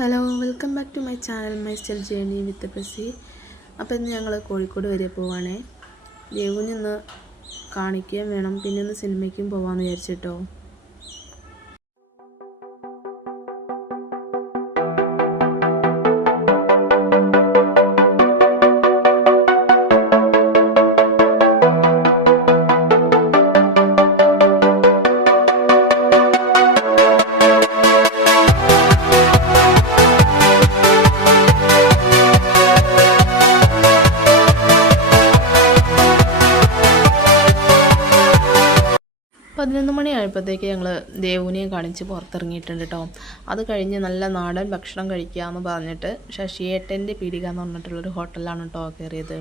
Hello, welcome back to my channel my style journey with Prasi. അപ്പോൾ ഇന്ന് ഞങ്ങൾ കോഴിക്കോട് വരെ പോവാണേ. ദേവുവിനെ ഇന്ന് കാണിക്കുകയും വേണം, പിന്നെ ഒന്ന് സിനിമയ്ക്കും പോകാമെന്ന് വിചാരിച്ചിട്ടോ. മണി ആയപ്പോഴത്തേക്ക് ഞങ്ങൾ ദേവുവിനെ കാണിച്ച് പുറത്തിറങ്ങിയിട്ടുണ്ട് കേട്ടോ. അത് കഴിഞ്ഞ് നല്ല നാടൻ ഭക്ഷണം കഴിക്കാമെന്ന് പറഞ്ഞിട്ട് ശശിയേട്ടൻ്റെ പീടിക എന്ന് പറഞ്ഞിട്ടുള്ളൊരു ഹോട്ടലിലാണ് കേട്ടോ കയറിയത്.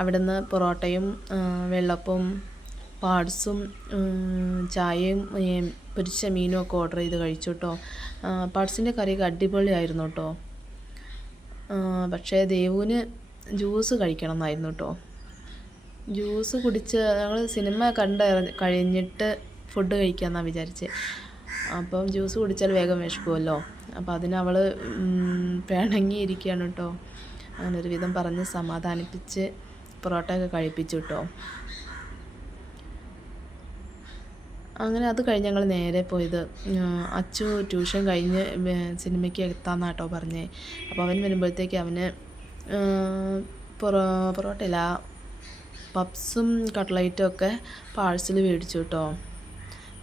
അവിടെ നിന്ന് പൊറോട്ടയും വെള്ളപ്പവും പാർട്സും ചായയും പൊരിച്ച മീനും ഒക്കെ ഓർഡർ ചെയ്ത് കഴിച്ചു കേട്ടോ. പാർട്സിൻ്റെ കറിയൊക്കെ അടിപൊളിയായിരുന്നു കേട്ടോ. പക്ഷേ ദേവുവിന് ജ്യൂസ് കഴിക്കണം എന്നായിരുന്നു കേട്ടോ. ജ്യൂസ് കുടിച്ച് ഞങ്ങൾ സിനിമ കഴിഞ്ഞിട്ട് ഫുഡ് കഴിക്കാമെന്നാണ് വിചാരിച്ചത്. അപ്പം ജ്യൂസ് കുടിച്ചാൽ വേഗം വിശക്കുമല്ലോ. അപ്പോൾ അതിനവൾ പിണങ്ങിയിരിക്കുകയാണ് കേട്ടോ. അങ്ങനെ ഒരു വിധം പറഞ്ഞ് സമാധാനിപ്പിച്ച് പൊറോട്ടയൊക്കെ കഴിപ്പിച്ചു കേട്ടോ. അങ്ങനെ അത് കഴിഞ്ഞ് ഞങ്ങൾ നേരെ പോയത് അച്ചു ട്യൂഷൻ കഴിഞ്ഞ് സിനിമയ്ക്ക് എത്താമെന്നാട്ടോ പറഞ്ഞേ. അപ്പോൾ അവൻ വരുമ്പോഴത്തേക്ക് അവന് പൊറോട്ടയില്ല, പപ്സും കട്ട്ലൈറ്റും ഒക്കെ പാഴ്സൽ മേടിച്ചു കേട്ടോ.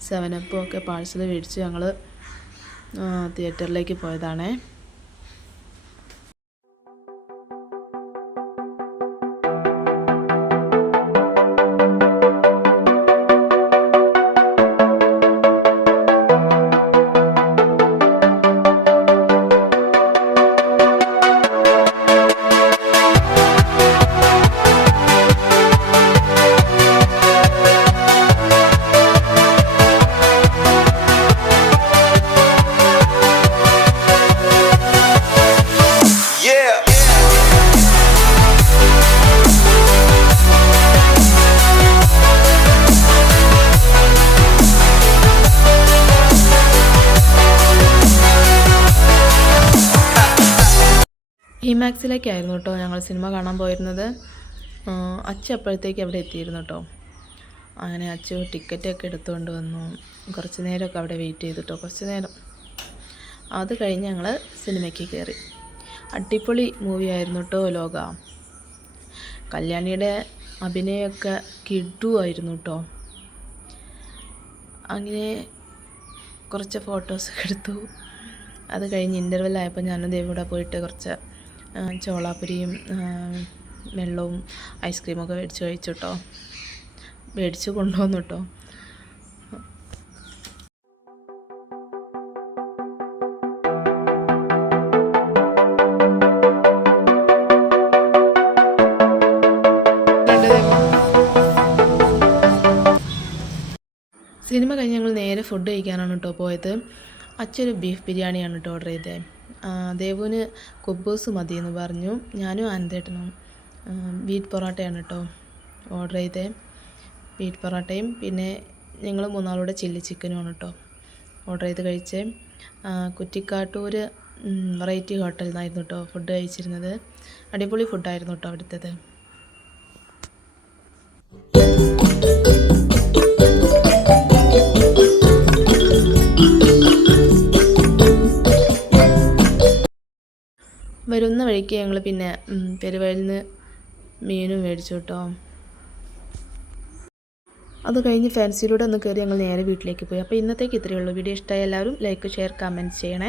7up ഒക്കെ പാഴ്സൽ മേടിച്ച് ഞങ്ങൾ തിയേറ്ററിലേക്ക് പോയതാണേ. ഇമാക്സിലേക്കായിരുന്നു കേട്ടോ ഞങ്ങൾ സിനിമ കാണാൻ പോയിരുന്നത്. അച്ചു അപ്പോഴത്തേക്ക് അവിടെ എത്തിയിരുന്നു കേട്ടോ. അങ്ങനെ അച്ചു ടിക്കറ്റൊക്കെ എടുത്തുകൊണ്ട് വന്നു. കുറച്ച് നേരമൊക്കെ അവിടെ വെയിറ്റ് ചെയ്തു കേട്ടോ, കുറച്ച് നേരം. അത് കഴിഞ്ഞ് ഞങ്ങൾ സിനിമയ്ക്ക് കയറി. അടിപൊളി മൂവിയായിരുന്നു കേട്ടോ ലോക. കല്യാണിയുടെ അഭിനയമൊക്കെ കിടുവായിരുന്നു കേട്ടോ. അങ്ങനെ കുറച്ച് ഫോട്ടോസൊക്കെ എടുത്തു. അത് കഴിഞ്ഞ് ഇൻ്റർവെൽ ആയപ്പോൾ ഞാനും ദേവിയുടെ പോയിട്ട് കുറച്ച് ചോളാപ്പുരിയും വെള്ളവും ഐസ്ക്രീമൊക്കെ മേടിച്ച് കഴിച്ചു കേട്ടോ. മേടിച്ച് കൊണ്ടുവന്നു കേട്ടോ. സിനിമ കഴിഞ്ഞ് ഞങ്ങൾ നേരെ ഫുഡ് കഴിക്കാനാണ് കേട്ടോ പോയത്. അച്ഛന് ബീഫ് ബിരിയാണിയാണ് കേട്ടോ ഓർഡർ ചെയ്തത്. ദേവുവിന് കുബൂസ് മതിയെന്ന് പറഞ്ഞു. ഞാനും ആനന്ദേട്ടനും ബീറ്റ് പൊറോട്ടയാണ് കേട്ടോ ഓർഡർ ചെയ്തത്. ബീറ്റ് പൊറോട്ടയും പിന്നെ ഞങ്ങൾ മൂന്നാളൂടെ ചില്ലി ചിക്കനുമാണ് കേട്ടോ ഓർഡർ ചെയ്ത് കഴിച്ചത്. കുറ്റിക്കാട്ടൂർ വെറൈറ്റി ഹോട്ടലിൽ നിന്നായിരുന്നു കേട്ടോ ഫുഡ് കഴിച്ചിരുന്നത്. അടിപൊളി ഫുഡായിരുന്നു കേട്ടോ അവിടുത്തേത്. വരുന്ന വഴിക്ക് ഞങ്ങൾ പിന്നെ പെരുവഴിയിൽ നിന്ന് മീനും മേടിച്ചു കേട്ടോ. അത് കഴിഞ്ഞ് ഫാൻസിയിലൂടെ ഒന്ന് കയറി ഞങ്ങൾ നേരെ വീട്ടിലേക്ക് പോയി. അപ്പോൾ ഇന്നത്തേക്ക് ഇത്രയേ ഉള്ളൂ. വീഡിയോ ഇഷ്ടമായ എല്ലാവരും ലൈക്ക്, ഷെയർ, കമൻറ്റ് ചെയ്യണേ.